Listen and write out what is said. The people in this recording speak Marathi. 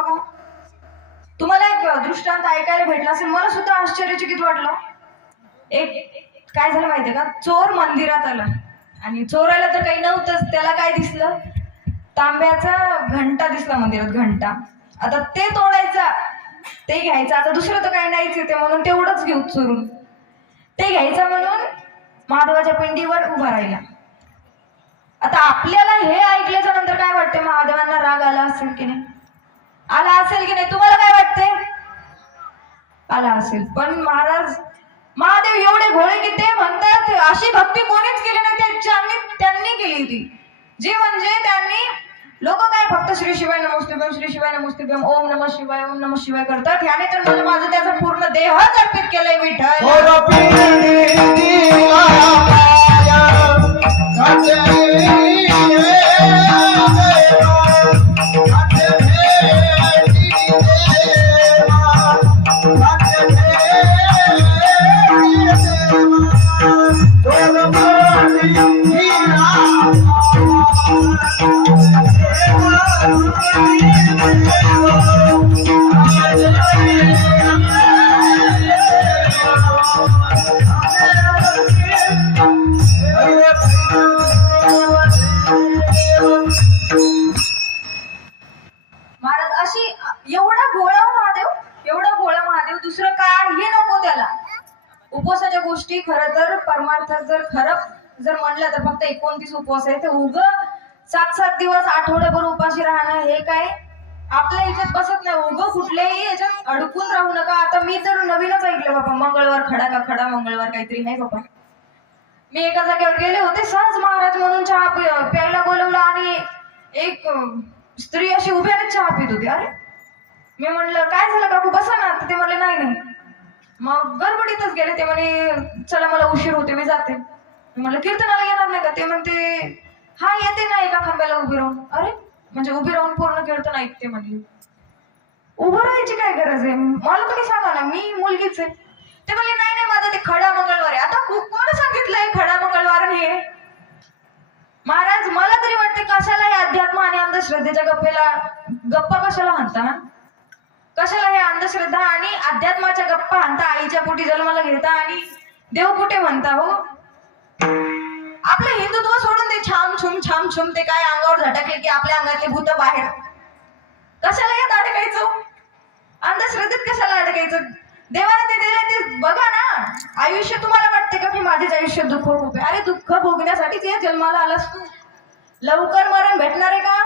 बघा. तुम्हाला एक दृष्टांत ऐकायला भेटला असेल, मला सुद्धा आश्चर्यचकित वाटलं. एक काय झालं माहितीये का, चोर मंदिरात आला आणि चोराला तर काही नव्हतंच, त्याला काय दिसलं, तांब्याचा घंटा दिसला मंदिरात, घंटा. आता ते तोडायचा, ते घ्यायचं, आता दुसरं तर काही नाहीच येते म्हणून तेवढंच घेऊ चोरून. ते घ्यायचं म्हणून महादेवाच्या पिंडीवर उभा राहिला. आता आपल्याला हे ऐकल्याच्या नंतर काय वाटते, महादेवांना राग आला असेल की नाही, आला असेल की नाही, तुम्हाला काय वाटते, आला असेल. पण महादेव एवढे भोळे की ते म्हणतात अशी भक्ती कोणीच केली नाही, त्यांनी केली होती जी म्हणजे त्यांनी, लोक काय फक्त श्री शिवाय नमोस्तुभ्यम, श्री शिवाय नमोस्तुभ्यम, ओम नमः शिवाय, ओम नमः शिवाय करतात. ह्याने तर माझं त्याचा पूर्ण देहच अर्पित केलंय विठ्ठल. महाराज अशी एवढा भोळा महादेव दुसरं काही नको त्याला. उपवासाच्या गोष्टी खरं तर परमार्थात जर म्हणलं तर फक्त 29 उपवास आहे. तर उग 7-7 दिवस आठवड्याभर उपाशी राहणं हे काय आपल्या याच्यात बसत नाही. उग कुठल्याही याच्यात अडकून राहू नका. आता मी तर नवीनच ऐकलं बाबा, मंगळवार खडा का खडा, मंगळवार काहीतरी नाही बाबा. मी एका जागेवर गेले होते, सहज महाराज म्हणून चहा प्यायला बोलवलं आणि एक स्त्री अशी उभ्याने चहा पित होती. अरे मी म्हणलं काय झालं काकू, बसा ना. ते म्हणले नाही नाही. मग गडबडीतच गेले. ते म्हणे चला मला उशीर होते, मी जाते. म्हणलं कीर्तनाला येणार नाही का, ते म्हणते हा येते ना एका खांब्याला उभी राहून. अरे म्हणजे उभी राहून पूर्ण कीर्तन ऐकते म्हणली. उभं राहायची काय गरज आहे, मला तुम्ही सांगा ना, मी मुलगीच आहे. ते म्हणले नाही नाही माझं ते खडा मंगळवार आहे. आता कोण सांगितलंय खडा मंगळवार हे. महाराज मला तरी वाटते कशाला हे अध्यात्म आणि अंधश्रद्धेच्या गप्पा कशाला म्हणता, कशाला हे अंधश्रद्धा आणि अध्यात्माच्या गप्पा म्हणता. आईच्या पोटी जन्माला घेता आणि देव कुठे म्हणता हो. आपलं हिंदुत्व सोडून ते छाम छुम ते काय अंगावर झटकले की आपल्या अंगातले भूत बाहेर. कशाला यात अडकायचं, अंधश्रद्धेत कशाला अडकायचं. देवाने ते दिले ते बघा ना. आयुष्य तुम्हाला वाटते का की माझेच आयुष्य दुःख खूप आहे. अरे दुःख भोगण्यासाठीच या जन्माला आलास तू. लवकर मरण भेटणार आहे का.